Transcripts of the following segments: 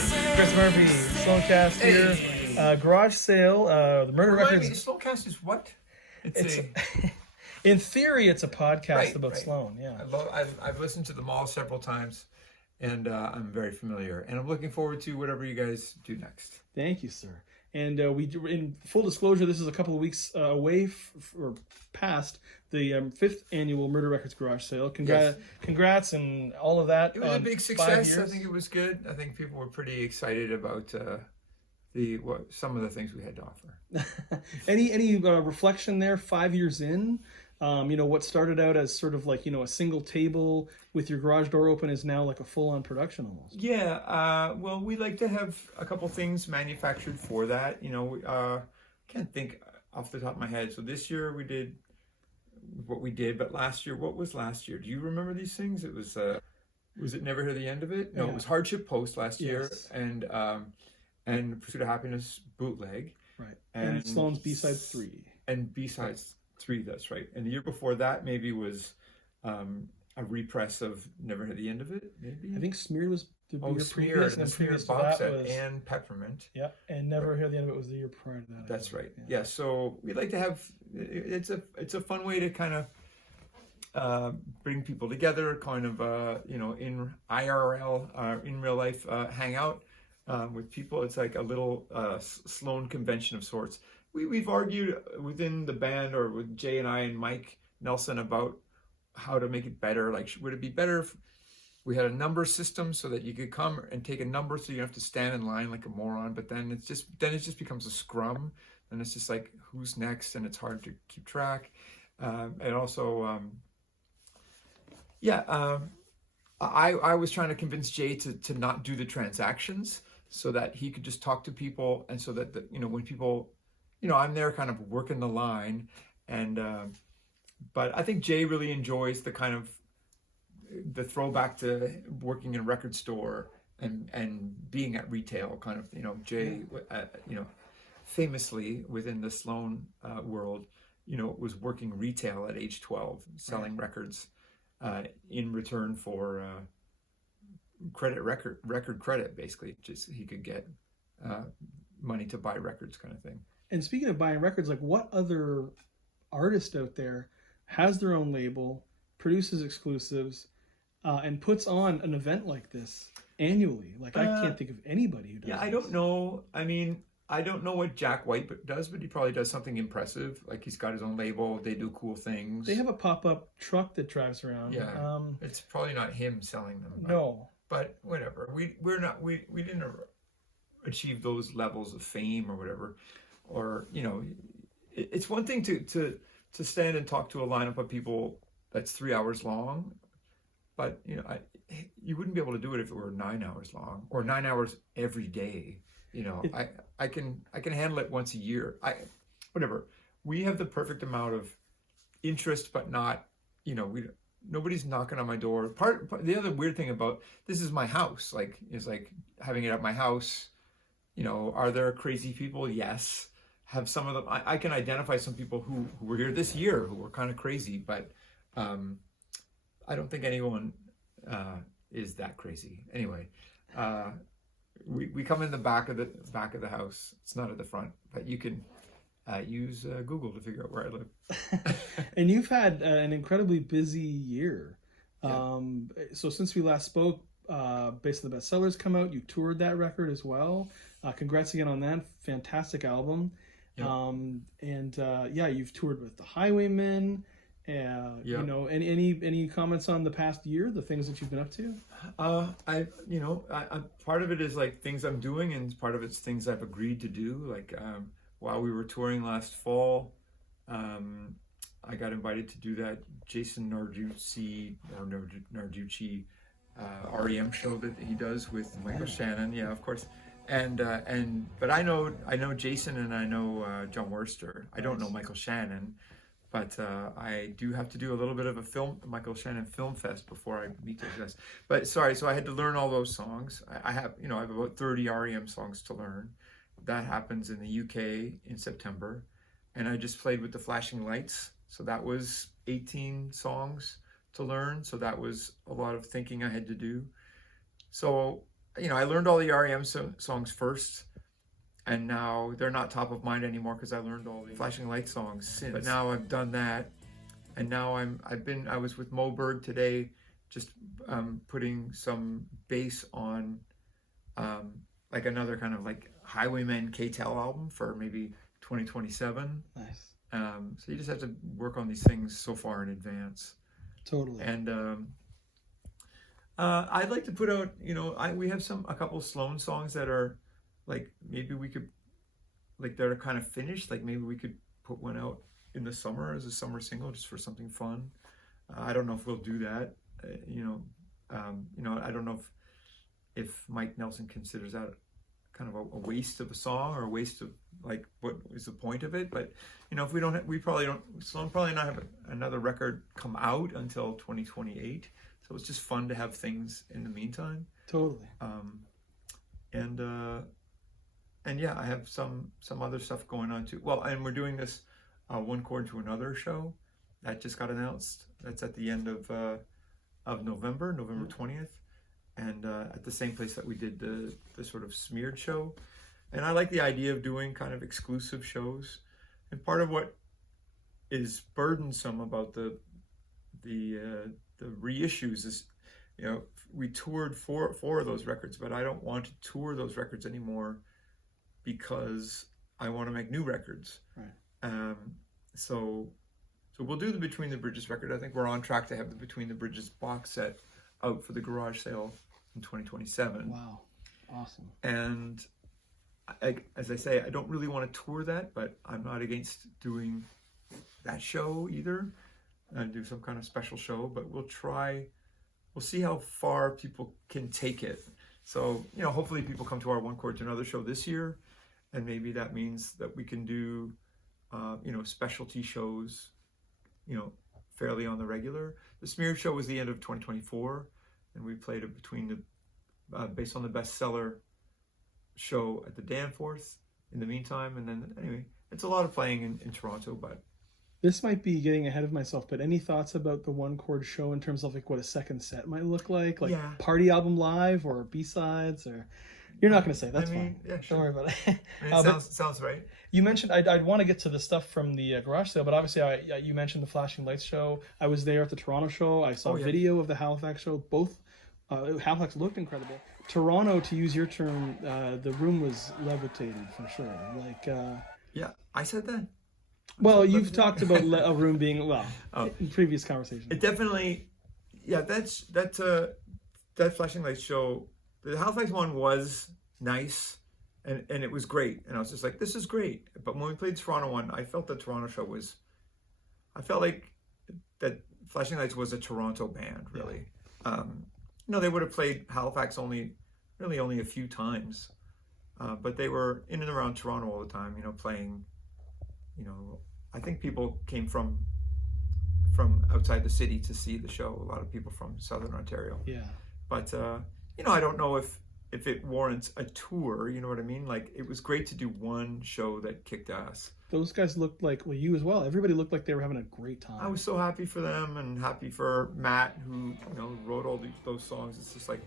right, Chris Murphy, SLOANcast here. Garage sale. The Murder Remind me, Records. SLOANcast is what? It's in theory, it's a podcast about right. SLOAN. Yeah. I've listened to them all several times, and I'm very familiar. And I'm looking forward to whatever you guys do next. Thank you, sir. And in full disclosure, this is a couple of weeks away or past the 5th annual Murder Records Garage Sale. Congrats and all of that. It was a big success. I think it was good. I think people were pretty excited about some of the things we had to offer. Any reflection there 5 years in? What started out as sort of like, a single table with your garage door open is now like a full-on production almost. Yeah, well, we like to have a couple things manufactured for that. Can't think off the top of my head. So this year we did what we did, but last year, what was last year? Do you remember these things? It was it Never Hear the End of It? No, yeah. It was Hardship Post last year, and Pursuit of Happiness bootleg. Right, and SLOAN's B-Sides 3. And B-Sides 3, that's right. And the year before that maybe was a repress of Never Heard the End of It, maybe? I think Smeared was the year Smeared, previous, and the Smeared box set, and Peppermint. Yeah, and Never Heard the End of It was the year prior to that. That's right. Yeah, so we like to have, it's a fun way to kind of bring people together, kind of, in IRL, in real life hangout with people. It's like a little SLOAN convention of sorts. We've argued within the band, or with Jay and I and Mike Nelson, about how to make it better. Like, would it be better if we had a number system so that you could come and take a number, so you don't have to stand in line like a moron? But then it just becomes a scrum, and it's just like, who's next, and it's hard to keep track. And also, I was trying to convince Jay to not do the transactions, so that he could just talk to people, and so that when people, I'm there kind of working the line, and but I think Jay really enjoys the kind of the throwback to working in a record store and being at retail, kind of, Jay, famously within the SLOAN world, was working retail at age 12, selling records in return for record credit, basically. Just he could get money to buy records, kind of thing. And speaking of buying records, like, what other artist out there has their own label, produces exclusives, and puts on an event like this annually? Like, I can't think of anybody who does. Yeah, I don't know. I mean, I don't know what Jack White does, but he probably does something impressive. Like, he's got his own label. They do cool things. They have a pop-up truck that drives around. Yeah, it's probably not him selling them. No, but whatever. We didn't achieve those levels of fame or whatever. Or, it's one thing to stand and talk to a lineup of people that's 3 hours long, but you wouldn't be able to do it if it were 9 hours long, or 9 hours every day. I can handle it once a year. Whatever. We have the perfect amount of interest, but not, nobody's knocking on my door. The other weird thing about this is my house, is having it at my house. Are there crazy people? Yes. Have some of them. I can identify some people who were here this year who were kind of crazy, but I don't think anyone is that crazy. Anyway, we come in the back of the house. It's not at the front, but you can use Google to figure out where I live. And you've had an incredibly busy year. Yeah. So since we last spoke, basically the bestsellers come out. You toured that record as well. Congrats again on that fantastic album. Yep. You've toured with the Highwaymen. Yep. Any comments on the past year, the things that you've been up to? I part of it is like things I'm doing, and part of it's things I've agreed to do. Like, while we were touring last fall, I got invited to do that Jason Narducci REM show that he does with Michael Shannon. Yeah, of course. But I know Jason, and I know John Worster. I don't know Michael Shannon, but I do have to do a little bit of a Michael Shannon Film Fest before I meet those guys. But sorry, so I had to learn all those songs. I have about 30 REM songs to learn. That happens in the UK in September, and I just played with the Flashing Lights. So that was 18 songs to learn. So that was a lot of thinking I had to do. So you know, I learned all the REM songs first, and now they're not top of mind anymore because I learned all the Flashing Lights songs since. But now I've done that, and now I was with Moberg today, just putting some bass on like another kind of like Highwaymen K-Tel album for maybe 2027. Nice. So you just have to work on these things so far in advance. Totally. And I'd like to put out, you know, we have a couple of SLOAN songs that are like, maybe we could, like, they're kind of finished. Like maybe we could put one out in the summer as a summer single, just for something fun. I don't know if we'll do that. You know, I don't know if Mike Nelson considers that kind of a waste of a song, or a waste of, like, what is the point of it. But you know, if we don't, SLOAN probably not have another record come out until 2028. So it's just fun to have things in the meantime. Totally. And yeah, I have some other stuff going on too. Well, and we're doing this One Chord to Another show that just got announced. That's at the end of November 20th, and at the same place that we did the sort of smeared show. And I like the idea of doing kind of exclusive shows. And part of what is burdensome about the reissues is, you know, we toured four of those records, but I don't want to tour those records anymore because I want to make new records. Right. So we'll do the Between the Bridges record. I think we're on track to have the Between the Bridges box set out for the garage sale in 2027. Wow. Awesome. And as I say, I don't really want to tour that, but I'm not against doing that show either. And do some kind of special show, but we'll see how far people can take it. So, you know, hopefully people come to our One Chord to Another show this year, and maybe that means that we can do, you know, specialty shows, you know, fairly on the regular. The Smeared show was the end of 2024, and we played it based on the bestseller show at the Danforth in the meantime. And then, anyway, it's a lot of playing in Toronto, but this might be getting ahead of myself, but any thoughts about the One Chord show in terms of like what a second set might look like? Like party album live or B-sides, or you're not going to say, that's fine. Yeah, sure. Don't worry about it. I mean, sounds right. You mentioned, I'd want to get to the stuff from the garage sale, but obviously you mentioned the Flashing Lights show. I was there at the Toronto show. I saw video of the Halifax show. Both, Halifax looked incredible. Toronto, to use your term, the room was levitated for sure. Like, yeah, I said that. Well, you've talked about a room being, in previous conversations. It definitely, yeah, that Flashing Lights show, the Halifax one was nice, and it was great. And I was just like, this is great. But when we played the Toronto one, I felt the Toronto show I felt like that Flashing Lights was a Toronto band, really. Yeah. You know, they would have played Halifax only a few times. But they were in and around Toronto all the time, you know, playing, you know, I think people came from outside the city to see the show. A lot of people from Southern Ontario. Yeah. But, you know, I don't know if it warrants a tour, you know what I mean? Like, it was great to do one show that kicked ass. Those guys looked like, well, you as well. Everybody looked like they were having a great time. I was so happy for them, and happy for Matt, who, you know, wrote all those songs. It's just like,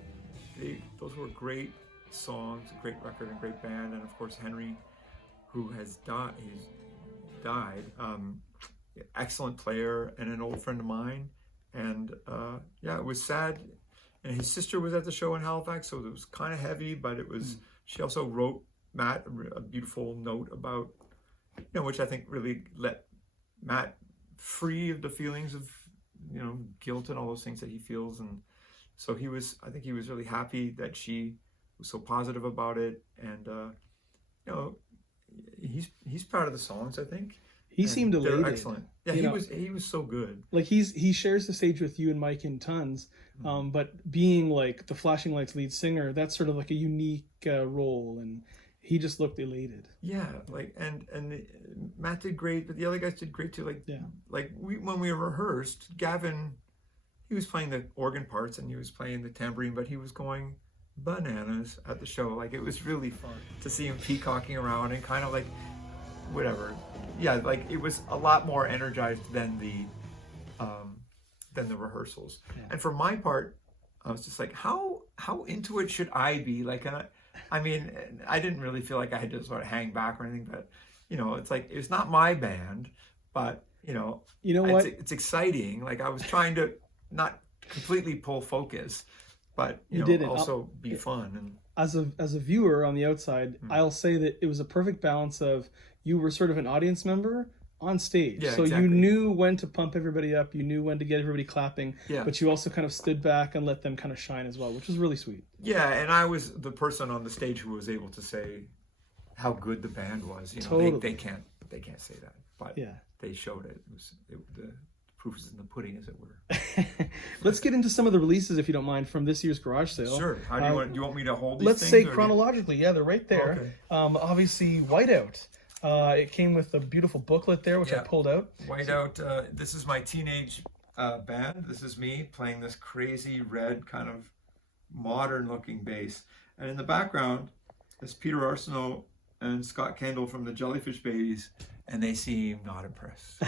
those were great songs, a great record, and great band. And of course, Henry, who has died, excellent player and an old friend of mine. And yeah, it was sad. And his sister was at the show in Halifax, so it was kind of heavy, but it was, she also wrote Matt a beautiful note about, you know, which I think really let Matt free of the feelings of, you know, guilt and all those things that he feels. And so I think he was really happy that she was so positive about it. And, you know, he's proud of the songs, I think. He seemed elated. They're excellent. Yeah, he was so good. Like he shares the stage with you and Mike in tons, but being like the Flashing Lights lead singer, that's sort of like a unique role, and he just looked elated. Yeah, like and Matt did great, but the other guys did great too. Like when we rehearsed, Gavin, he was playing the organ parts and he was playing the tambourine, but he was going bananas at the show. Like, it was really fun to see him peacocking around and kind of like whatever. Yeah, like it was a lot more energized than the rehearsals. Yeah. And for my part, I was just like, how into it should I be? Like, I mean, I didn't really feel like I had to sort of hang back or anything, but you know, it's like it's not my band, but you know what? It's exciting. Like I was trying to not completely pull focus, but you know, did it. also be fun. And as a viewer on the outside, I'll say that it was a perfect balance of you were sort of an audience member on stage. Yeah, so exactly. you knew when to pump everybody up, you knew when to get everybody clapping, Yeah. but you also kind of stood back and let them kind of shine as well, which was really sweet. Yeah, and I was the person on the stage who was able to say how good the band was. You know, Totally. they can't say that, but Yeah. they showed it. The proof is in the pudding, as it were. Let's get into some of the releases, if you don't mind, from this year's garage sale. Sure. How do you want me to hold these Let's things? say or chronologically. Yeah, they're right there. Okay. Obviously, Whiteout. It came with a beautiful booklet there, which I Yeah. pulled out. Whiteout. This is my teenage band. This is me playing this crazy red kind of modern-looking bass, and in the background is Peter Arsenault and Scott Kendall from the Jellyfish Babies, and they seem not impressed.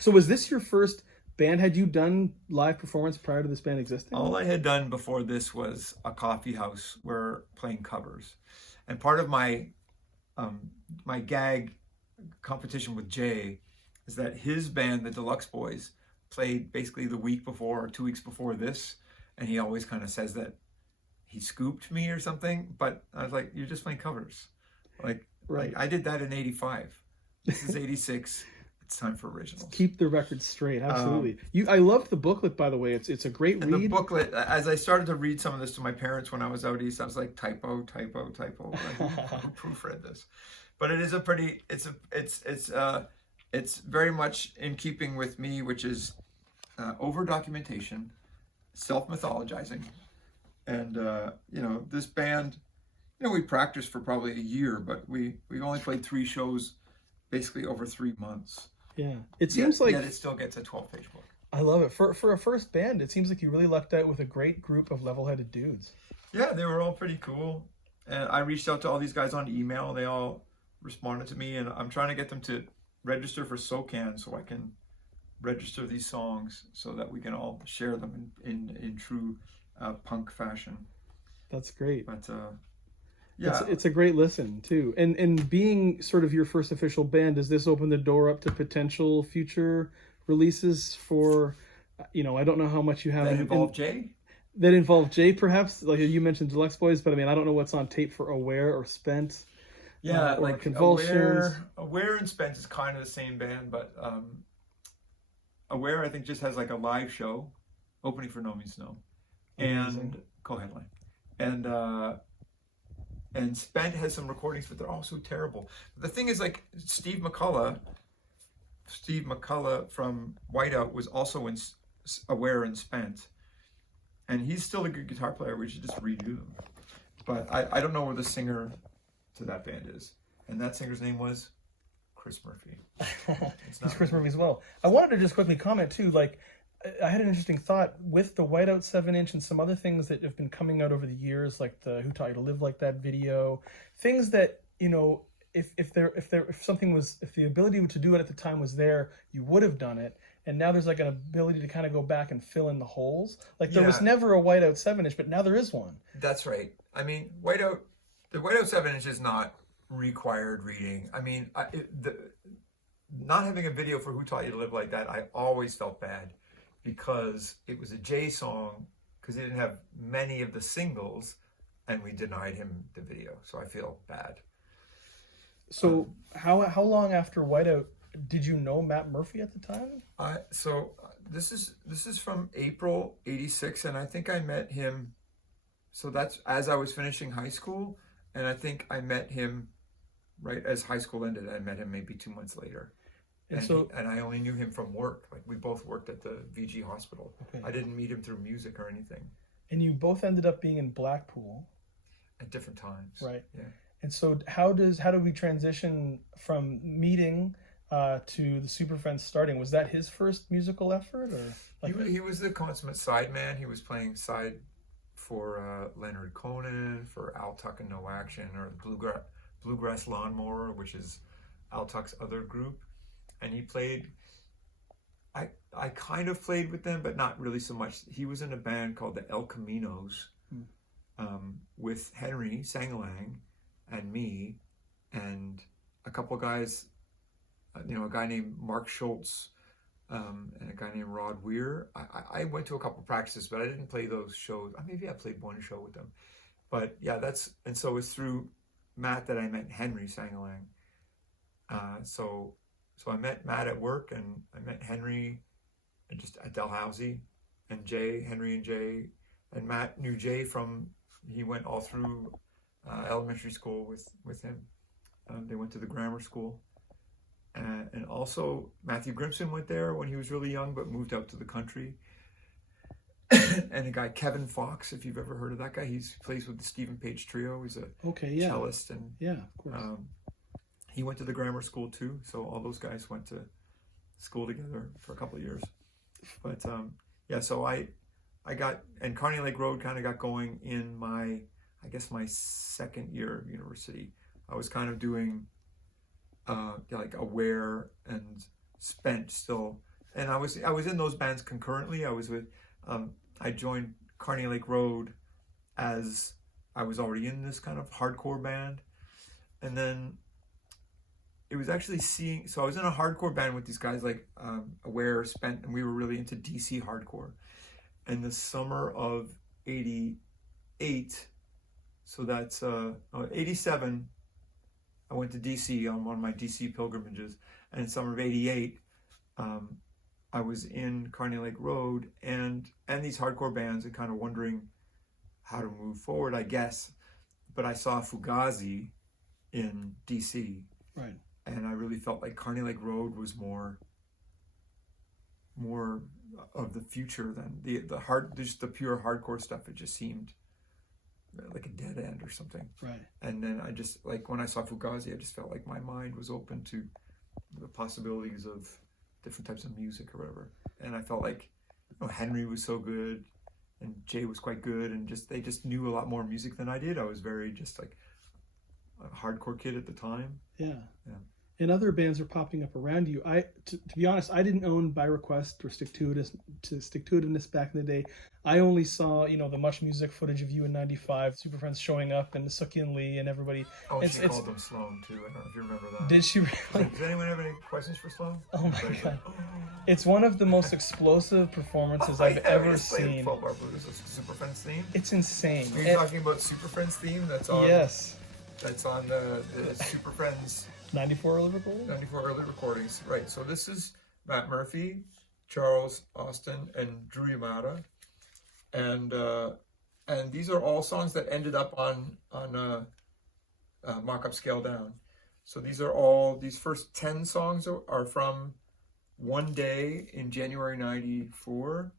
So was this your first band? Had you done live performance prior to this band existing? All I had done before this was a coffee house where playing covers, and part of my my gag competition with Jay is that his band, the Deluxe Boys, played basically the week before or 2 weeks before this, and he always kind of says that he scooped me or something, but I was like, you're just playing covers. Like I did that in 85. This is 86. It's time for originals. Keep the record straight. Absolutely. I loved the booklet, by the way. It's a great And read. the booklet, as I started to read some of this to my parents when I was out east, I was like, typo. Like, who proofread this? But it is a pretty. It's very much in keeping with me, which is over documentation, self mythologizing, and you know, this band. You know, we practiced for probably a year, but we only played 3 shows, basically over 3 months. Yeah, it seems like yet it still gets a 12-page book. I love it. For a first band, it seems like you really lucked out with a great group of level-headed dudes. Yeah, they were all pretty cool. And I reached out to all these guys on email. They all responded to me, and I'm trying to get them to register for SOCAN so I can register these songs so that we can all share them in true punk fashion. That's great. But yeah, it's a great listen too. And being sort of your first official band, does this open the door up to potential future releases for, you know, I don't know how much you have that involved Jay? That involve Jay, perhaps? Like you mentioned Deluxe Boys, but I mean, I don't know what's on tape for Aware or Spent. Yeah, or like Convulsions. Aware and Spent is kind of the same band, but Aware I think just has like a live show opening for No Means No, and co-headline, and Spent has some recordings, but they're also terrible. The thing is, like Steve McCullough from Whiteout was also in Aware and Spent, and he's still a good guitar player. We should just redo them. But I don't know where the singer to that band is, and that singer's name was Chris Murphy. He's Chris Murphy as well. I wanted to just quickly comment too, like I had an interesting thought with the Whiteout 7-inch and some other things that have been coming out over the years, like the Who Taught You to Live Like That video, things that, you know, if the ability to do it at the time was there, you would have done it. And now there's like an ability to kind of go back and fill in the holes. Like there was never a Whiteout 7-inch, but now there is one. That's right. I mean, the Whiteout 7-inch is not required reading. I mean, not having a video for Who Taught You to Live Like That, I always felt bad because it was a Jay song, because he didn't have many of the singles, and we denied him the video. So I feel bad. So how long after Whiteout did you know Matt Murphy at the time? This is from April '86, and I think I met him. So that's as I was finishing high school, and I think I met him right as high school ended. I met him maybe 2 months later, and I only knew him from work. Like we both worked at the VG hospital. Okay. I didn't meet him through music or anything. And you both ended up being in Blackpool at different times, right? Yeah. And so how do we transition from meeting to the Super Friends starting? Was that his first musical effort, or like he was the consummate sideman? He was playing side for Leonard Cohen, for Al Tuck and No Action, or Bluegrass Lawnmower, which is Al Tuck's other group, and he played. I kind of played with them, but not really so much. He was in a band called the El Caminos, with Henry Sangalang and me and a couple guys, you know, a guy named Mark Schultz, and a guy named Rod Weir. I went to a couple practices, but I didn't play those shows. Maybe I played one show with them. But yeah, and so it was through Matt that I met Henry Sangalang. So I met Matt at work, and I met Henry just at Dalhousie, and Henry and Jay, and Matt knew Jay he went all through elementary school with him. They went to the grammar school. And also Matthew Grimson went there when he was really young, but moved out to the country. And a guy, Kevin Fox, if you've ever heard of that guy, he plays with the Stephen Page Trio. He's a cellist. And yeah, of course. He went to the grammar school too. So all those guys went to school together for a couple of years. But yeah, so I got, and Carney Lake Road kind of got going in my second year of university. I was kind of doing like Aware and Spent still, and I was in those bands concurrently. I was with I joined Carney Lake Road as I was already in this kind of hardcore band, and then it was actually so I was in a hardcore band with these guys like Aware, Spent, and we were really into DC hardcore. And the summer of '88, so that's 87, I went to DC on one of my DC pilgrimages, and in summer of '88, I was in Carney Lake Road and these hardcore bands and kind of wondering how to move forward, I guess. But I saw Fugazi in DC, right? And I really felt like Carney Lake Road was more of the future than just the pure hardcore stuff. It just seemed like a dead end or something. Right. And then I just, like, when I saw Fugazi, I just felt like my mind was open to the possibilities of different types of music or whatever. And I felt like, you know, Henry was so good and Jay was quite good, and they just knew a lot more music than I did. I was very just like a hardcore kid at the time. Yeah. And other bands are popping up around you. To be honest, I didn't own By Request or Stick to Itiveness back in the day. I only saw, you know, the Much Music footage of you in '95, Super Friends showing up, and Sookie and Lee and everybody. Oh, and she called them SLOAN too. I don't know if you remember that. Did she really? Does anyone have any questions for SLOAN? Oh my God. It's one of the most explosive performances I've ever seen. Super Friends theme? It's insane. Are you talking about Super Friends theme? That's on. Yes. That's on the Super Friends. 94 early recordings? 94 early recordings, right. So this is Matt Murphy, Charles Austin, and Drew Yamada. And these are all songs that ended up on Mock Up Scale Down. So these first 10 songs are from one day in January '94,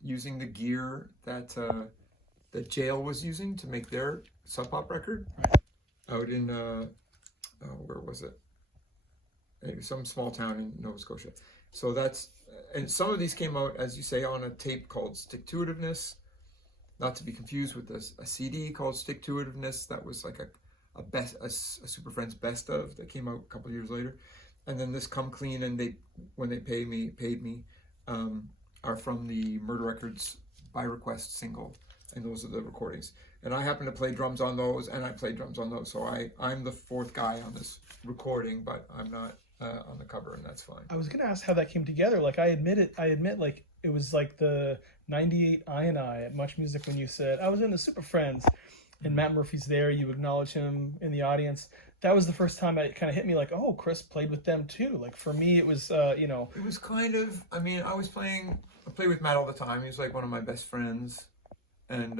using the gear that Jail was using to make their Sub Pop record out in where was it? Maybe some small town in Nova Scotia. So and some of these came out, as you say, on a tape called Stick to Itiveness, not to be confused with a CD called Stick to Itiveness. That was like a Super Friends best of that came out a couple of years later. And then this Come Clean and When They Paid Me are from the Murderecords By Request single, and those are the recordings. And I happen to play drums on those, and I play drums on those. So I'm the fourth guy on this recording, but I'm not on the cover, and that's fine. I was going to ask how that came together. Like, I admit, like, it was like the 98 I at Much Music when you said, I was in the Super Friends, and Matt Murphy's there. You acknowledge him in the audience. That was the first time it kind of hit me like, oh, Chris played with them too. Like, for me, it was, you know. It was kind of, I mean, I played with Matt all the time. He was like one of my best friends. And,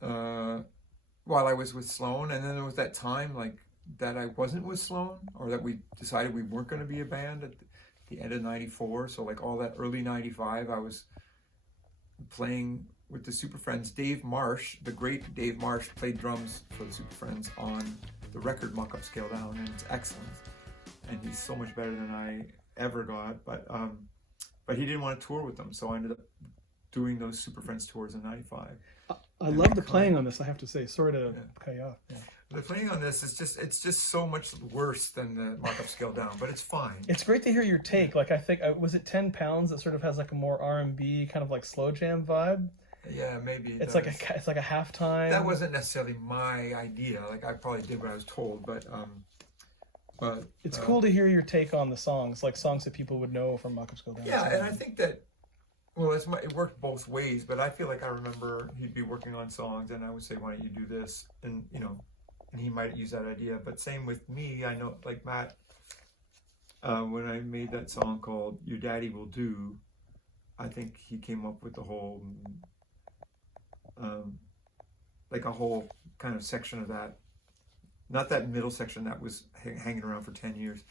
while I was with SLOAN, and then there was that time like that I wasn't with SLOAN, or that we decided we weren't going to be a band at the end of '94. So like all that early '95, I was playing with the Super Friends. Dave Marsh, the great Dave Marsh, played drums for the Super Friends on the record Mock Up Scale Down, and it's excellent. And he's so much better than I ever got. But he didn't want to tour with them, so I ended up doing those Super Friends tours in '95. I love the playing on this, I have to say. Sorry to cut you off. Yeah. The playing on this is it's just so much worse than the markup scale down, but it's fine. It's great to hear your take. Like, I think, was it 10 Pounds that sort of has like a more R&B kind of like slow jam vibe? Yeah, maybe. It's like a halftime. That wasn't necessarily my idea. Like, I probably did what I was told, but it's cool to hear your take on the songs, like songs that people would know from markup scale down. Yeah, and I think that, well, it worked both ways, but I feel like I remember he'd be working on songs, and I would say, "Why don't you do this?" And and he might use that idea. But same with me. I know, like Matt, when I made that song called "Your Daddy Will Do," I think he came up with the whole, like a whole kind of section of that. Not that middle section that was hanging around for 10 years,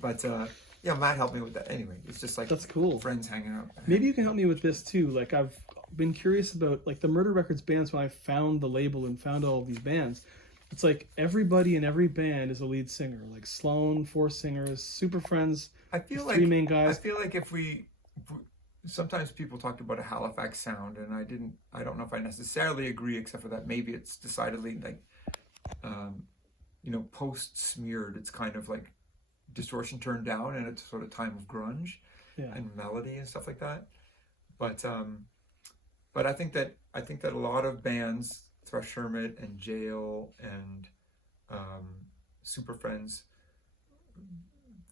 but yeah, Matt helped me with that. Anyway, it's just like that's cool. Friends hanging out. Maybe you can help me with this too. Like, I've been curious about like the Murderecords bands. When I found the label and found all of these bands, it's like everybody in every band is a lead singer. Like SLOAN, 4 singers, Super Friends. I feel like 3 main guys. I feel like if we sometimes people talked about a Halifax sound, and I don't know if I necessarily agree, except for that maybe it's decidedly like post smeared. It's kind of like distortion turned down, and it's sort of time of grunge and melody and stuff like that. But I think that a lot of bands, Thrush Hermit and Jail and Super Friends,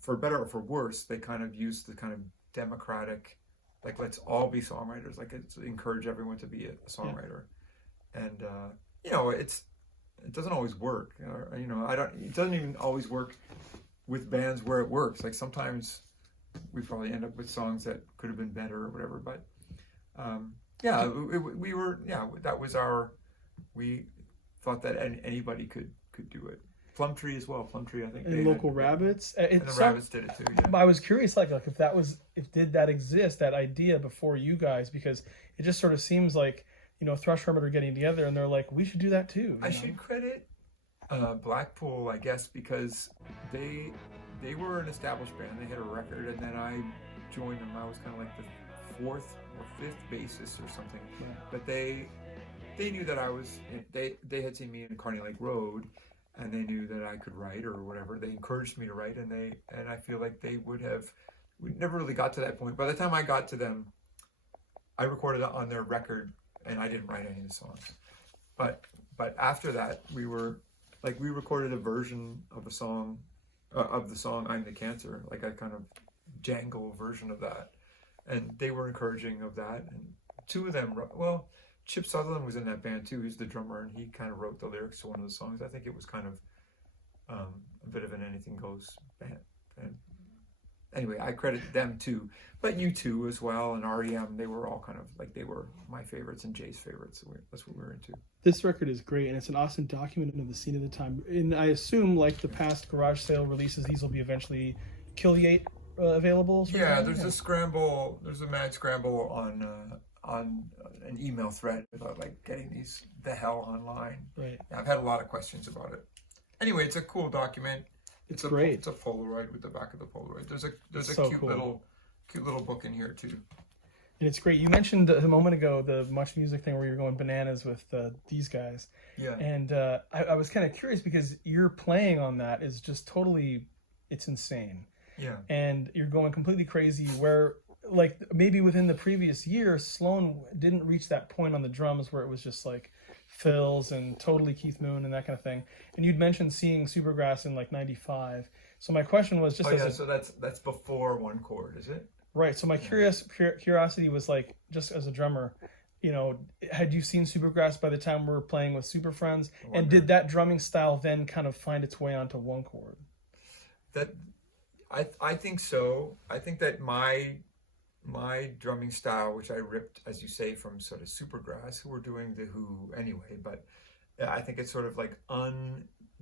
for better or for worse, they kind of use the kind of democratic, like, let's all be songwriters, like it's encourage everyone to be a songwriter. And it doesn't always work. It doesn't even always work with bands where it works. Like, sometimes we probably end up with songs that could have been better or whatever. But we thought that anybody could do it. Plumtree as well. Plumtree, I think. And Local Rabbits. And the Rabbits did it too. Yeah. I was curious, like if did that exist, that idea before you guys? Because it just sort of seems like, Thrush Hermit are getting together and they're like, we should do that too. I should credit Blackpool, I guess, because they were an established band. They had a record, and then I joined them. I was kind of like the 4th or 5th bassist or something. Right. But they knew that they had seen me in Carney Lake Road, and they knew that I could write or whatever. They encouraged me to write, and I feel like we never really got to that point. By the time I got to them, I recorded it on their record, and I didn't write any of the songs. But after that, we recorded a version of the song "I'm the Cancer," like a kind of jangle version of that, and they were encouraging of that. And 2 of them, well, Chip Sutherland was in that band too. He's the drummer, and he kind of wrote the lyrics to one of the songs. I think it was kind of a bit of an anything goes band. And anyway, I credit them too, but U2 as well, and REM. They were all kind of like, they were my favorites and Jay's favorites. So that's what we were into. This record is great, and it's an awesome document of the scene at the time. And I assume, like the past garage sale releases, these will be eventually Kill-8 available. There's a scramble. There's a mad scramble on an email thread about like getting the hell online. Right. I've had a lot of questions about it. Anyway, it's a cool document. It's great. It's a Polaroid with the back of the Polaroid. There's a so cute cool. little book in here too. And it's great. You mentioned a moment ago the Much Music thing where you're going bananas with these guys. Yeah. And I was kind of curious because your playing on that is just totally, it's insane. Yeah. And you're going completely crazy where, like, maybe within the previous year, SLOAN didn't reach that point on the drums where it was just like fills and totally Keith Moon and that kind of thing. And you'd mentioned seeing Supergrass in like 95. So my question was just so that's before One Chord, is it? Right. So my curiosity was like, just as a drummer, had you seen Supergrass by the time we were playing with Super Friends? And did that drumming style then kind of find its way onto One Chord? I think so. I think that my drumming style, which I ripped, as you say, from sort of Supergrass, who were doing the Who anyway, but I think it's sort of like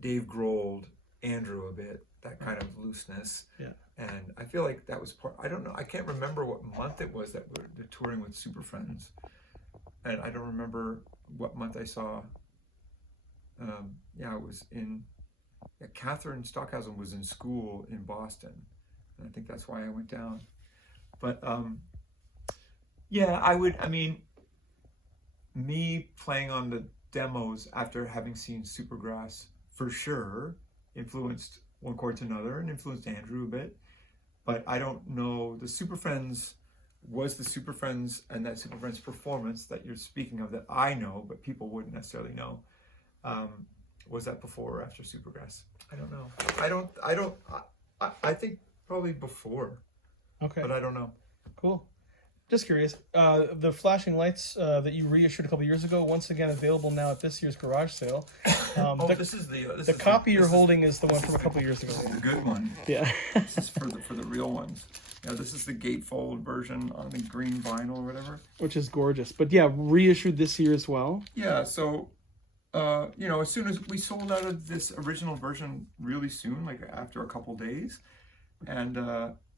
Dave Grohl'd Andrew a bit, that kind of looseness. Yeah. And I feel like that was I don't know, I can't remember what month it was that they're touring with Super Friends. And I don't remember what month I saw. It was in, Catherine Stockhausen was in school in Boston. And I think that's why I went down. But me playing on the demos after having seen Supergrass for sure influenced One Chord to Another and influenced Andrew a bit. But I don't know, the Super Friends was the Super Friends, and that Super Friends performance that you're speaking of that I know, but people wouldn't necessarily know. Was that before or after Supergrass? I don't know. I think probably before. Okay. But I don't know. Cool. Just curious. The flashing lights that you reissued a couple years ago, once again available now at this year's garage sale. This is the copy you're holding is the one from a couple years ago. This is the good one. Yeah. This is for the real ones. Yeah, this is the gatefold version on the green vinyl or whatever. Which is gorgeous. But yeah, reissued this year as well. Yeah, so as soon as we sold out of this original version really soon, like after a couple days, and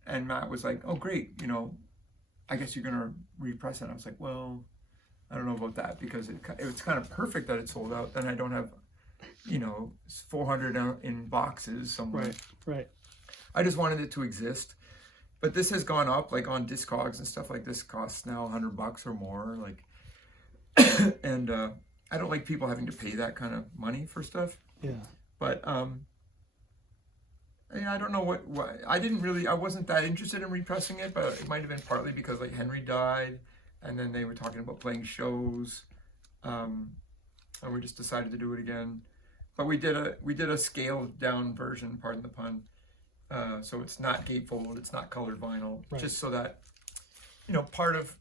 Matt was like, "Oh, great, I guess you're gonna repress it." I was like, "Well, I don't know about that because it's kind of perfect that it sold out. Then I don't have, 400 in boxes somewhere." Right. I just wanted it to exist, but this has gone up, like on Discogs and stuff like this costs now $100 or more, like, and I don't like people having to pay that kind of money for stuff. Yeah. But I don't know what I wasn't that interested in repressing it, but it might have been partly because like Henry died, and then they were talking about playing shows, and we just decided to do it again. But we did a scaled down version, pardon the pun. So it's not gatefold, it's not colored vinyl, right. Just so that part of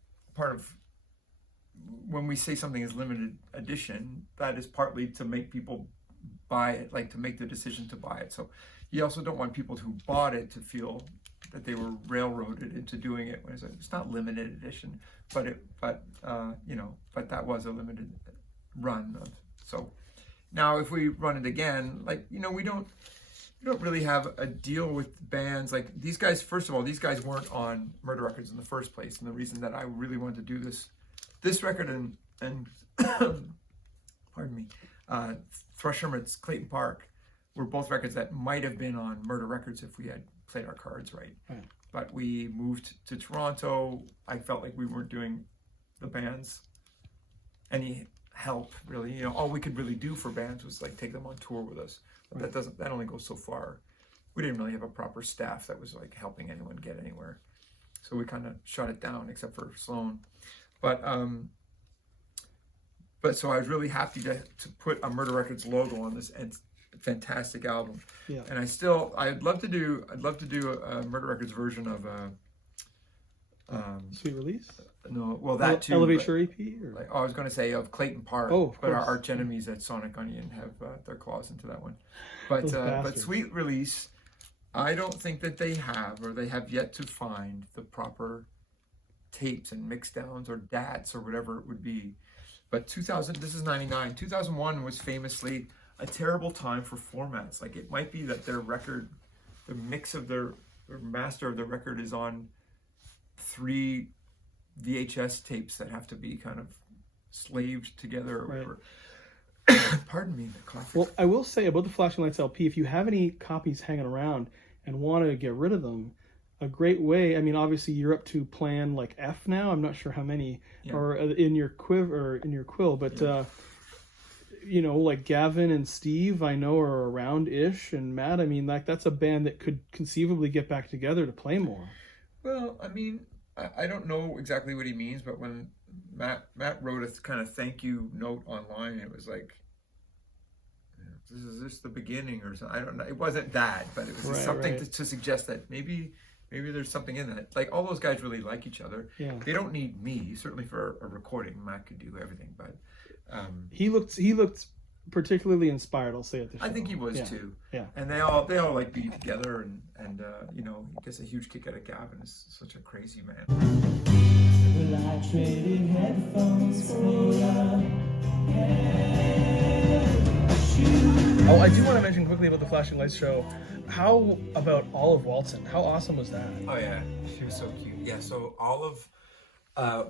when we say something is limited edition, that is partly to make people buy it, like to make the decision to buy it. So you also don't want people who bought it to feel that they were railroaded into doing it. When it's not limited edition, but that was a limited run. So now if we run it again, like we don't really have a deal with bands like these guys. First of all, these guys weren't on Murderecords in the first place, and the reason that I really wanted to do this record and pardon me, Thrush Hermit's Clayton Park were both records that might have been on Murderecords if we had played our cards right. But we moved to Toronto. I felt like we weren't doing the bands any help really. All we could really do for bands was like take them on tour with us. But that only goes so far. We didn't really have a proper staff that was like helping anyone get anywhere. So we kind of shut it down, except for SLOAN. But so I was really happy to put a Murderecords logo on this and fantastic album. Yeah. And I'd love to do a Murderecords version of Sweet Release? No, well that too. Elevate Your EP? Or? I was going to say of Clayton Park. Oh, of but our course. arch enemies at Sonic Onion have their claws into that one. But Sweet Release, I don't think that they have, or they have yet to find the proper tapes and mix downs or DATs or whatever it would be. But this is 99. 2001 was famously a terrible time for formats. Like it might be that their record, the mix of their master of the record is on 3 VHS tapes that have to be kind of slaved together or whatever. Pardon me, the coffee. Well, I will say about the Flashing Lights LP, if you have any copies hanging around and want to get rid of them, a great way, I mean, obviously you're up to plan like F now, I'm not sure how many are in your quill, but like Gavin and Steve, I know are around-ish, and Matt, I mean, like that's a band that could conceivably get back together to play more. Well, I mean, I don't know exactly what he means, but when Matt wrote a kind of thank you note online, it was like, is this the beginning or something? I don't know. It wasn't that, but it was something to suggest that maybe there's something in that. Like all those guys really like each other. Yeah. They don't need me. Certainly for a recording, Matt could do everything, but he looked particularly inspired. I'll say it. I think he was too. Yeah. And they all like be together and he gets a huge kick out of Gavin. Is such a crazy man. Well, I traded headphones for Oh, I do want to mention quickly about the Flashing Lights show. How about Olive Walton? How awesome was that? Oh yeah, she was so cute. Yeah, so Olive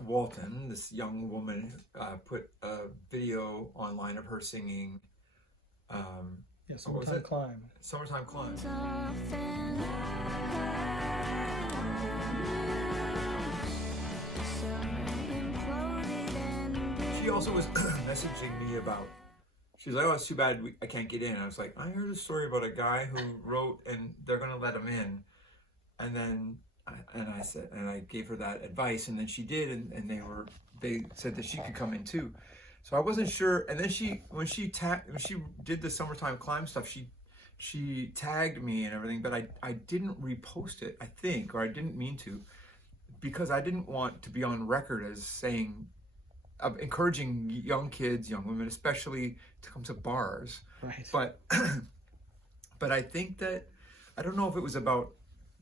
Walton, this young woman, put a video online of her singing. Summertime Climb. Summertime Climb. She also was messaging me about, she's like, oh, it's too bad I can't get in. I was like, I heard a story about a guy who wrote and they're going to let him in. And then, I said, and I gave her that advice, and then she did, and they said that she could come in too. So I wasn't sure. And then when she did the summertime climb stuff, she tagged me and everything, but I didn't repost it, I think, or I didn't mean to, because I didn't want to be on record as saying, encouraging young kids, young women especially, to come to bars. Right. But I think that, I don't know if it was about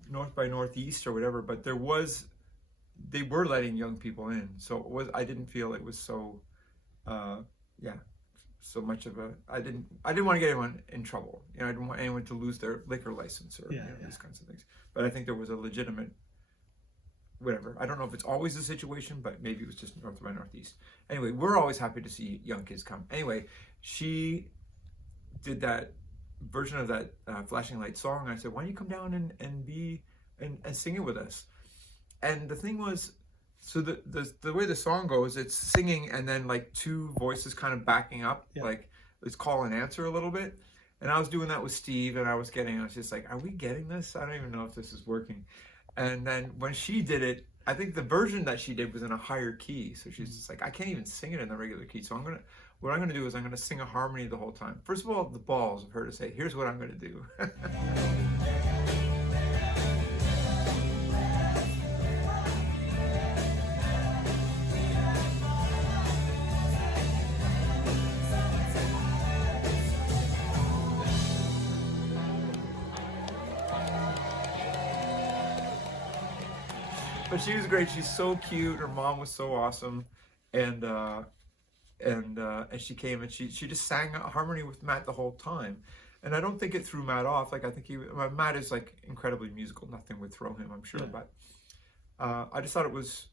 North by Northeast or whatever, but they were letting young people in. So I didn't feel it was so, so much of a, I didn't want to get anyone in trouble. You know, I didn't want anyone to lose their liquor license or these kinds of things. But I think there was a legitimate, whatever. I don't know if it's always the situation, but maybe it was just North by Northeast. Anyway, we're always happy to see young kids come. Anyway, she did that version of that Flashing Light song. And I said, why don't you come down and sing it with us? And the thing was, so the way the song goes, it's singing and then like two voices kind of backing up, like it's call and answer a little bit. And I was doing that with Steve, and I was just like, are we getting this? I don't even know if this is working. And then when she did it, I think the version that she did was in a higher key. So she's just like, I can't even sing it in the regular key. So what I'm gonna do is I'm gonna sing a harmony the whole time. First of all, the balls of her to say, here's what I'm gonna do. But she was great. She's so cute. Her mom was so awesome, and she came and she just sang a harmony with Matt the whole time. And I don't think it threw Matt off. Like I think Matt is like incredibly musical. Nothing would throw him, I'm sure. But I just thought it was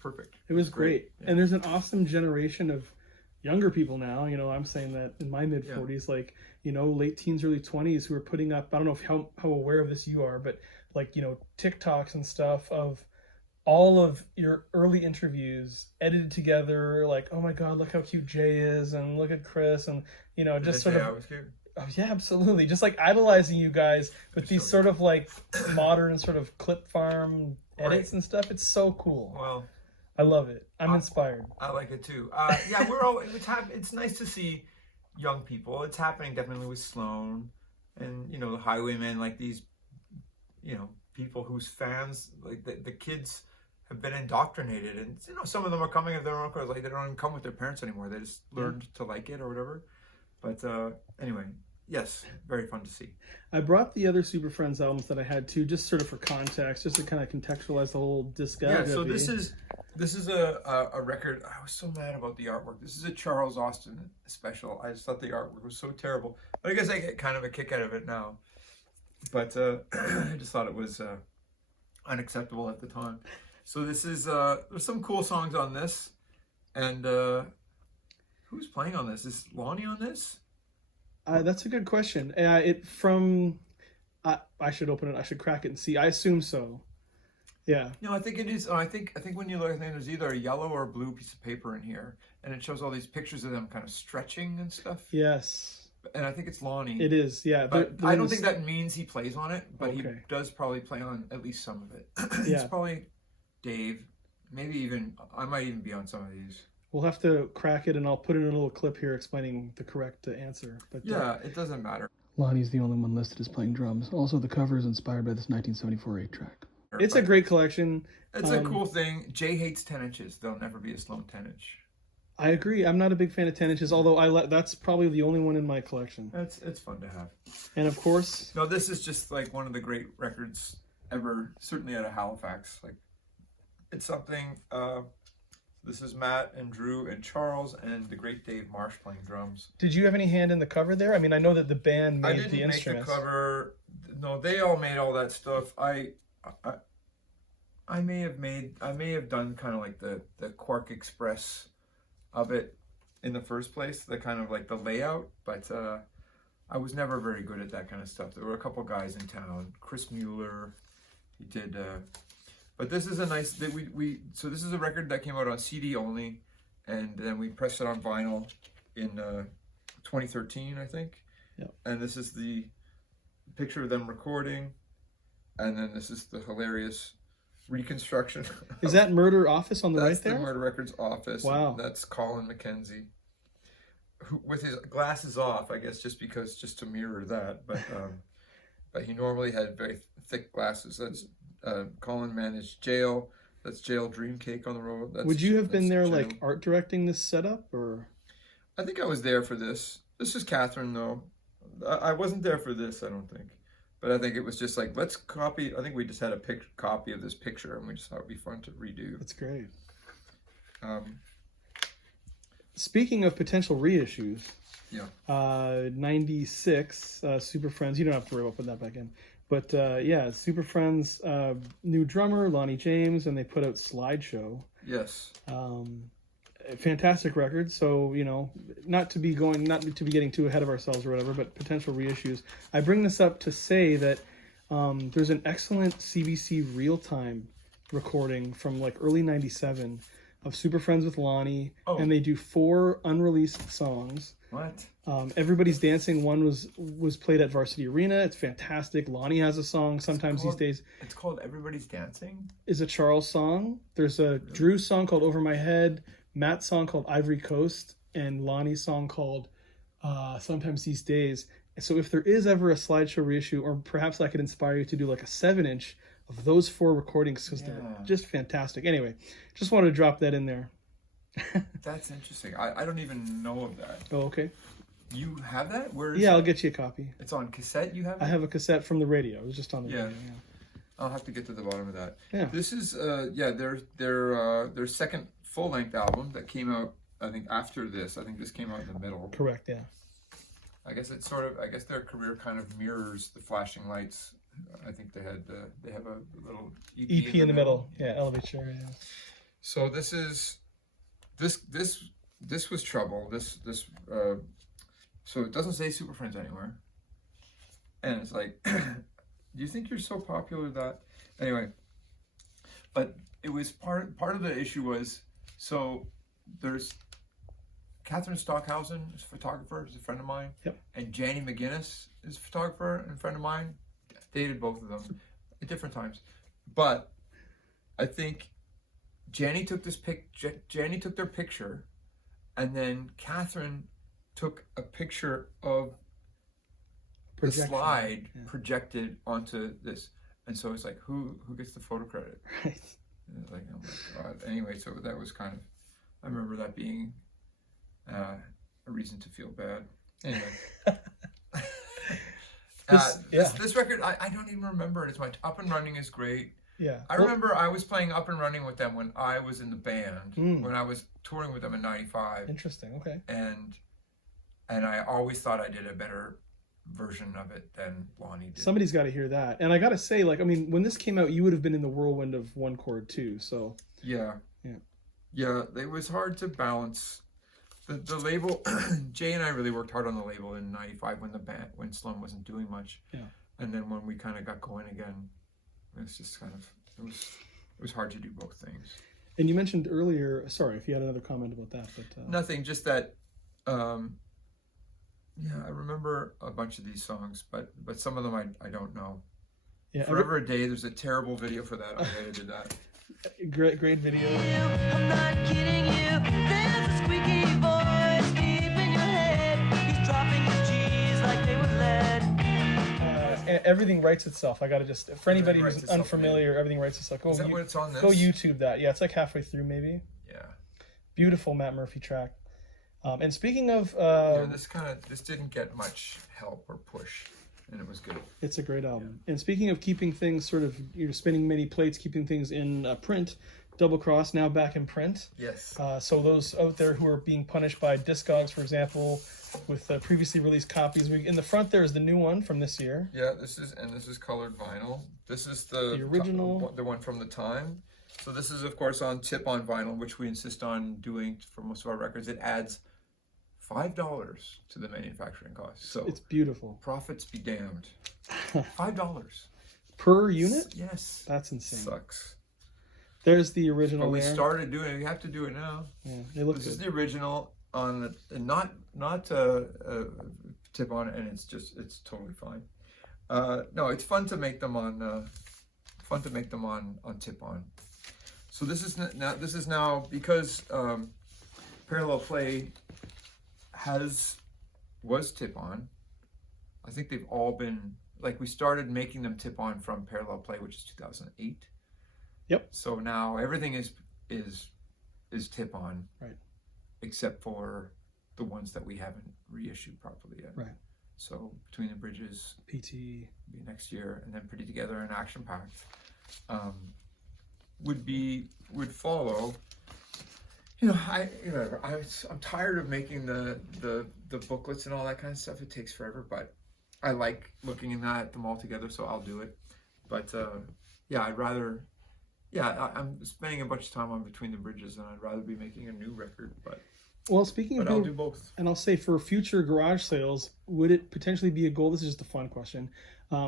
perfect. It was great. And there's an awesome generation of younger people now. You know, I'm saying that in my mid 40s, like, you know, late teens, early 20s, who are putting up, I don't know how aware of this you are, but like, you know, TikToks and stuff of all of your early interviews edited together, like, oh my God, look how cute Jay is, and look at Chris, and, you know, just sort of, oh, yeah, absolutely, just like idolizing you guys with these sort of like modern sort of clip farm edits and stuff. It's so cool. Well, I love it. I'm inspired. I like it too. Yeah, it's nice to see young people. It's happening definitely with SLOAN and, you know, the Highwaymen, like these, you know, people whose fans, like the kids have been indoctrinated, and, you know, some of them are coming of their own cause, like they don't even come with their parents anymore. They just learned to like it or whatever. But anyway, yes, very fun to see. I brought the other Super Friends albums that I had too, just sort of for context, just to kind of contextualize the whole discography. Yeah, so this is a record. I was so mad about the artwork. This is a Charles Austin special. I just thought the artwork was so terrible. But I guess I get kind of a kick out of it now. But I just thought it was unacceptable at the time. So this is there's some cool songs on this, and who's playing on this? Is Lonnie on this? That's a good question. I should open it. I should crack it and see. I assume so. Yeah. No, I think it is. I think when you look, I think there's either a yellow or a blue piece of paper in here, and it shows all these pictures of them kind of stretching and stuff. Yes. And I think it's Lonnie. It is, yeah. But I don't think that means he plays on it, but he Okay. does probably play on at least some of it. Yeah. It's probably Dave. Maybe even, I might even be on some of these. We'll have to crack it, and I'll put in a little clip here explaining the correct answer. But Yeah, it doesn't matter. Lonnie's the only one listed as playing drums. Also, the cover is inspired by this 1974 8-track. It's But a great collection. It's a cool thing. Jay hates 10 inches. There'll never be a SLOAN 10 inch. I agree. I'm not a big fan of 10 inches, although that's probably the only one in my collection. It's fun to have. And of course, No, this is just like one of the great records ever, certainly out of Halifax. Like, it's something. This is Matt and Drew and Charles and the great Dave Marsh playing drums. did you have any hand in the cover there? I mean, I know that the band I made didn't the make instruments. the cover. No, they all made all that stuff. I may have done kind of like the Quark Express of it in the first place, the kind of like the layout, but I was never very good at that kind of stuff. There were a couple guys in town, Chris Mueller, he did, but this is a nice, so this is a record that came out on CD only, and then we pressed it on vinyl in 2013, I think. Yep. And this is the picture of them recording, and then this is the hilarious reconstruction. Is that Murder Office on the That's right there? the Murderecords office. Wow. That's Colin McKenzie, who, with his glasses off, I guess, just to mirror that. But he normally had very thick glasses. That's Colin managed Jail. That's Jail Dream Cake on the road. Would you have been there Jail. like art directing this setup, or? I think I was there for this. This is Catherine though. I wasn't there for this, I don't think. But I think it was just like, let's copy. I think we just had a copy of this picture, and we just thought it'd be fun to redo. That's great. Um, Speaking of potential reissues, yeah. 96 Super Friends. You don't have to worry about putting that back in. But yeah, Super Friends, new drummer Lonnie James, and they put out Slideshow. Yes. Fantastic record. So, you know, not to be getting too ahead of ourselves or whatever, but potential reissues. I bring this up to say that there's an excellent CBC real-time recording from like early 97 of Super Friends with Lonnie, and they do 4 unreleased songs. What? Everybody's Dancing one was played at Varsity Arena. It's fantastic. Lonnie has a song sometimes these days. It's called Everybody's Dancing? Is a Charles song. There's a Drew song called Over My Head, Matt's song called Ivory Coast, and Lonnie's song called Sometimes These Days. So if there is ever a Slideshow reissue, or perhaps I could inspire you to do like a 7-inch of those 4 recordings, because they're just fantastic. Anyway, just wanted to drop that in there. That's interesting. I don't even know of that. Oh, okay. You have that? Where is Yeah, it? I'll get you a copy. It's on cassette, you have it? I have a cassette from the radio. It was just on the radio. Yeah. I'll have to get to the bottom of that. Yeah. This is their second full-length album that came out, I think, after this. I think this came out in the middle. Correct, yeah. I guess it's sort of, I guess their career kind of mirrors the Flashing Lights. I think they have a little EP in the middle. Yeah, Elevator, yeah. So this was trouble. So it doesn't say Super Friends anywhere. And it's like, do you think you're so popular that... Anyway, but it was part of the issue was, so there's Catherine Stockhausen is a photographer, is a friend of mine. Yep. And Janny McGinnis is a photographer and a friend of mine. Dated both of them at different times. But I think Janny took their picture, and then Catherine took a picture of the slide projected onto this, and so it's like, who gets the photo credit? Right. And it's like, oh my god. Anyway, so that was kind of, I remember that being a reason to feel bad. Anyway. This record, I don't even remember it. It's my Up and Running is great. Yeah. I remember I was playing Up and Running with them when I was in the band, when I was touring with them in 95. Interesting, okay. And I always thought I did a better version of it than Lonnie did. Somebody's got to hear that. And I got to say, like, I mean, when this came out, you would have been in the whirlwind of One Chord too, so. Yeah. It was hard to balance. The label, Jay and I really worked hard on the label in 95 when SLOAN wasn't doing much. Yeah. And then when we kind of got going again, it was just kind of, it was hard to do both things. And you mentioned earlier, sorry if you had another comment about that, but nothing, just that I remember a bunch of these songs, but some of them I don't know. Yeah, Forever a Day, there's a terrible video for that. I edited that. Great video. I'm not kidding you. There's a squeaky voice deep in your head. He's dropping his G's like they were lead. Everything Writes Itself. I gotta just, for anybody who's unfamiliar, Everything Writes Itself. Is that what it's on this? Go YouTube that. Yeah, it's like halfway through maybe. Yeah. Beautiful Matt Murphy track. And speaking of, this didn't get much help or push, and it was good. It's a great album. Yeah. And speaking of keeping things sort of, you're spinning many plates, keeping things in print. Double Cross now back in print. Yes. So those out there who are being punished by Discogs, for example, with previously released copies, in the front there is the new one from this year. Yeah, this is colored vinyl. This is the original, the one from the time. So this is of course on tip on vinyl, which we insist on doing for most of our records. It adds $5 to the manufacturing cost. So it's beautiful. Profits be damned. $5 per unit. Yes. That's insane. Sucks. There's the original. But we there. started doing it. We have to do it now. Yeah, they look This good. is the original on the not tip on, and it's totally fine. No, it's fun to make them on tip on. So this is now because Parallel Play was tip on. I think they've all been, like, we started making them tip on from Parallel Play, which is 2008. Yep. So now everything is tip on, right? Except for the ones that we haven't reissued properly yet. Right. So Between the Bridges, PT be next year, and then Pretty Together and Action Packed would follow. You know, I'm tired of making the booklets and all that kind of stuff. It takes forever, but I like looking at them all together, so I'll do it. But yeah, I'm spending a bunch of time on Between the Bridges, and I'd rather be making a new record. Well, speaking of, I'll do both. And I'll say for future garage sales, would it potentially be a goal? This is just a fun question.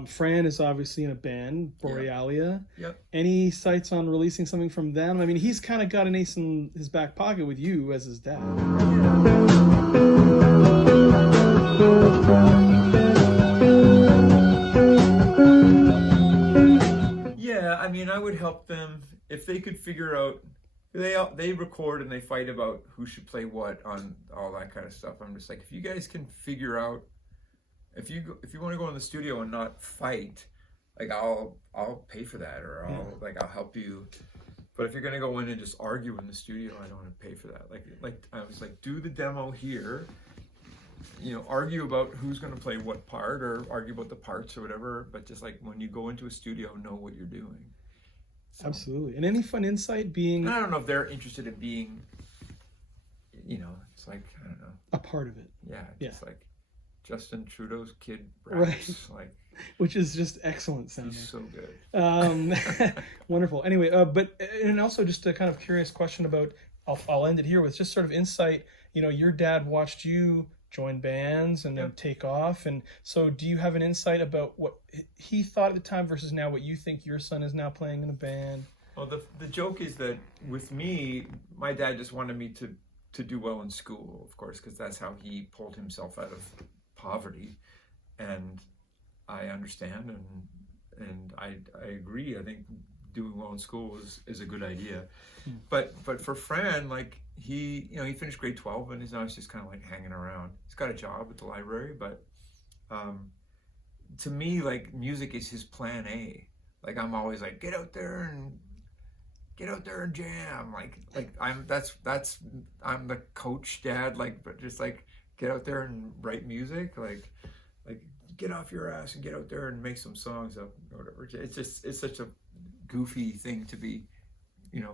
Fran is obviously in a band, Borealia. Yep. Any sights on releasing something from them? I mean, he's kind of got an ace in his back pocket with you as his dad. Yeah, I mean, I would help them if they could figure out. They record and they fight about who should play what on all that kind of stuff. I'm just like, if you guys can figure out, if you want to go in the studio and not fight, like I'll pay for that, or I'll help you. But if you're gonna go in and just argue in the studio, I don't want to pay for that. Like I was like, do the demo here, argue about who's gonna play what part, or argue about the parts or whatever. But just like when you go into a studio, know what you're doing. So, absolutely. And any fun insight being... I don't know if they're interested in being, it's like, I don't know. a part of it. Yeah, Yeah. It's like Justin Trudeau's kid, Right. Like, which is just excellent sounding. he's so good. Wonderful. Anyway, and also just a kind of curious question about, I'll end it here with just sort of insight. Your dad watched you join bands and then take off, and so do you have an insight about what he thought at the time versus now what you think your son is now playing in a band? Well, the joke is that with me, my dad just wanted me to do well in school, of course, because that's how he pulled himself out of poverty, and I understand, and I agree. I think doing well in school is a good idea, but for Fran, like he finished grade 12 and he's now just kind of like hanging around. He's got a job at the library, but to me, like, music is his plan A. Like, I'm always like, get out there and jam. Like I'm the coach dad, like, but just like get out there and write music, like get off your ass and get out there and make some songs up or whatever. It's such a goofy thing to be,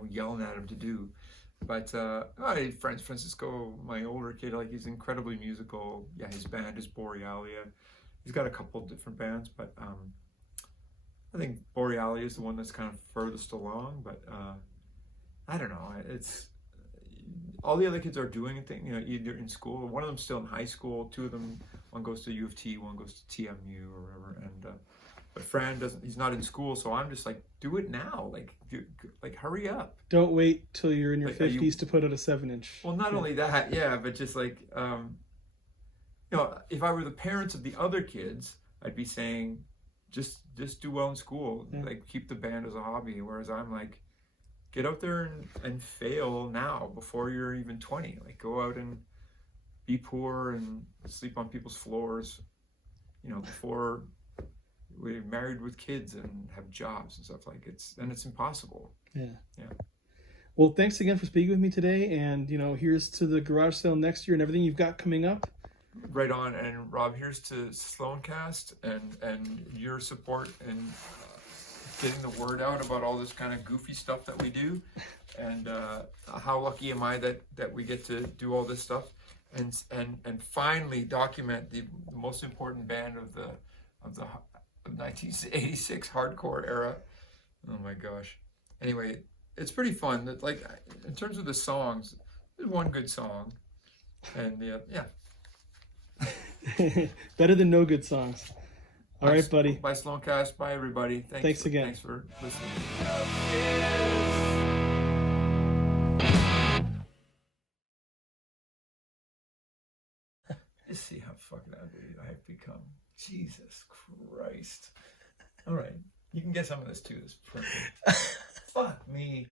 yelling at him to do. But Francisco, my older kid, like, he's incredibly musical. Yeah, his band is Borealia. He's got a couple different bands, but I think Borealia is the one that's kind of furthest along. But I don't know. It's all the other kids are doing a thing, either in school. One of them's still in high school. Two of them, one goes to U of T, one goes to TMU or whatever. And but Fran doesn't. He's not in school, so I'm just like, do it now. Like hurry up. Don't wait till you're in your Like, 50s to put out a 7-inch. Well, not only that, yeah, but just like, if I were the parents of the other kids, I'd be saying, just do well in school. Yeah. Like, keep the band as a hobby. Whereas I'm like, get out there and fail now before you're even 20. Like, go out and be poor and sleep on people's floors, before we're married with kids and have jobs and stuff. Like, it's impossible. Yeah. Yeah. Well, thanks again for speaking with me today. And, here's to the garage sale next year and everything you've got coming up. Right on. And Rob, here's to SLOANcast and your support and getting the word out about all this kind of goofy stuff that we do. And how lucky am I that we get to do all this stuff and finally document the most important band of the 1986 hardcore era. Oh my gosh. Anyway, it's pretty fun. That, like, in terms of the songs, there's one good song, and yeah. Better than no good songs. All right, buddy. Bye, SLOANcast. Bye, everybody. Thanks again. Thanks for listening. Just see how fucking ugly I've become. Jesus Christ. All right. You can get some of this too. It's perfect. Fuck me.